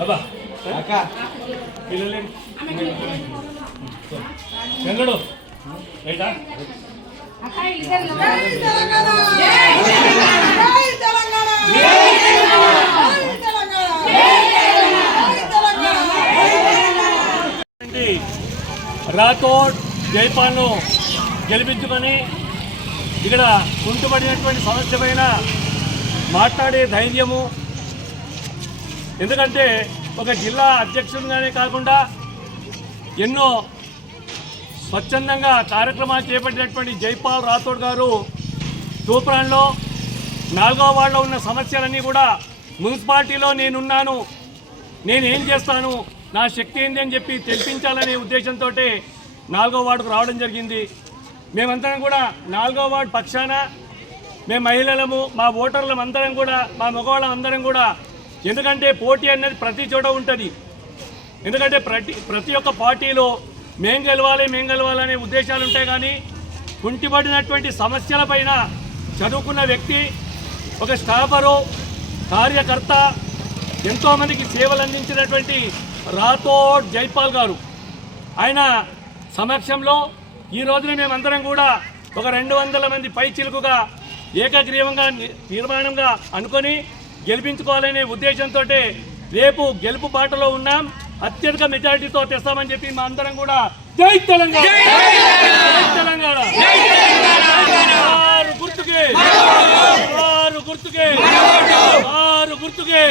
అబ్బా అక్క పిల్లలు వెంగడు రైటా రాథోడ్ జైపాల్ను గెలిపించుకొని ఇక్కడ కుంటుపడినటువంటి సమస్య పైన మాట్లాడే ధైర్యము, ఎందుకంటే ఒక జిల్లా అధ్యక్షుడిగానే కాకుండా ఎన్నో స్వచ్ఛందంగా కార్యక్రమాలు చేపట్టినటువంటి జైపాల్ రాథోడ్ గారు తూప్రాన్లో 4వ వార్డులో ఉన్న సమస్యలన్నీ కూడా మున్సిపాలిటీలో నేనున్నాను, నేనేం చేస్తాను, నా శక్తి ఏంది అని చెప్పి తెలిపించాలనే ఉద్దేశంతో 4వ వార్డుకు రావడం జరిగింది. మేమందరం కూడా 4వ వార్డు పక్షాన మేము మహిళలము, మా ఓటర్లం అందరం కూడా, మా మగవాళ్ళం అందరం కూడా, ఎందుకంటే పోటీ అనేది ప్రతి చోట ఉంటుంది. ఎందుకంటే ప్రతి ఒక్క పార్టీలో మేం గెలవాలనే ఉద్దేశాలు ఉంటాయి. కానీ కుంటిపడినటువంటి సమస్యలపైన చదువుకున్న వ్యక్తి, ఒక స్టాఫరు, కార్యకర్త, ఎంతోమందికి సేవలు అందించినటువంటి రాథోడ్ జైపాల్ గారు, ఆయన సమక్షంలో ఈ రోజున మేమందరం కూడా ఒక 200 మంది పై చిలుకుగా ఏకగ్రీవంగా తీర్మానంగా అనుకొని గెలిపించుకోవాలనే ఉద్దేశంతో రేపు గెలుపు బాటలో ఉన్నాం. అత్యధిక మెజారిటీతో తెస్తామని చెప్పి మా అందరం కూడా జై తెలంగాణ, జై తెలంగాణ, గుర్తుకే గుర్తుకే